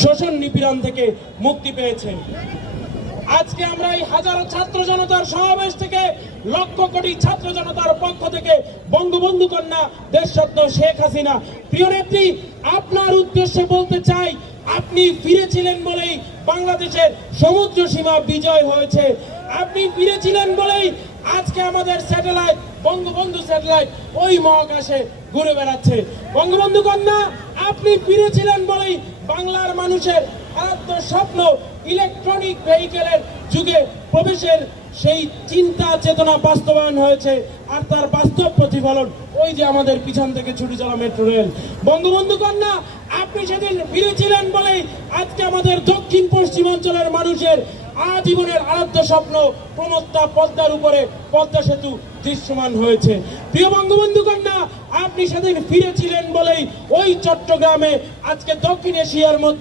শোষণ নিপীড়ন থেকে মুক্তি পেয়েছে। আজকে আমরা এই হাজারো ছাত্র জনতার সমাবেশ থেকে, লক্ষ কোটি ছাত্র জনতার পক্ষ থেকে বঙ্গবন্ধু কন্যা দেশরত্ন শেখ হাসিনা প্রিয় নেত্রী, আপনার উদ্দেশ্যে বলতে চাই, আপনি ফিরেছিলেন বলেই বাংলাদেশের সমুদ্র সীমা বিজয় হয়েছে। আপনি ফিরেছিলেন বলেই আজকে আমাদের স্যাটেলাইট, বঙ্গবন্ধু স্যাটেলাইট ওই মহাকাশে ঘুরে বেড়াচ্ছে। বঙ্গবন্ধু কন্যা, আপনি ফিরেছিলেন বলেই বাংলার মানুষের আরাধ্য স্বপ্ন ইলেকট্রনিক ভেহিকেলের যুগে প্রবেশের সেই চিন্তা চেতনা বাস্তবায়ন হয়েছে। আর তার বাস্তব প্রতিফলন ওই যে আমাদের পিছন থেকে ছুটে চলা মেট্রো রেল। বঙ্গবন্ধু কন্যা, আপনি সেদিন ফিরেছিলেন বলেই আজকে আমাদের দক্ষিণ পশ্চিমাঞ্চলের মানুষের আজীবনের আরাধ্য স্বপ্ন প্রমত্তা পদ্মার উপরে পদ্মা সেতু দৃশ্যমান হয়েছে। প্রিয় বঙ্গবন্ধু কন্যা, আপনি সেদিন ফিরেছিলেন বলেই ওই চট্টগ্রামে আজকে দক্ষিণ এশিয়ার মধ্যে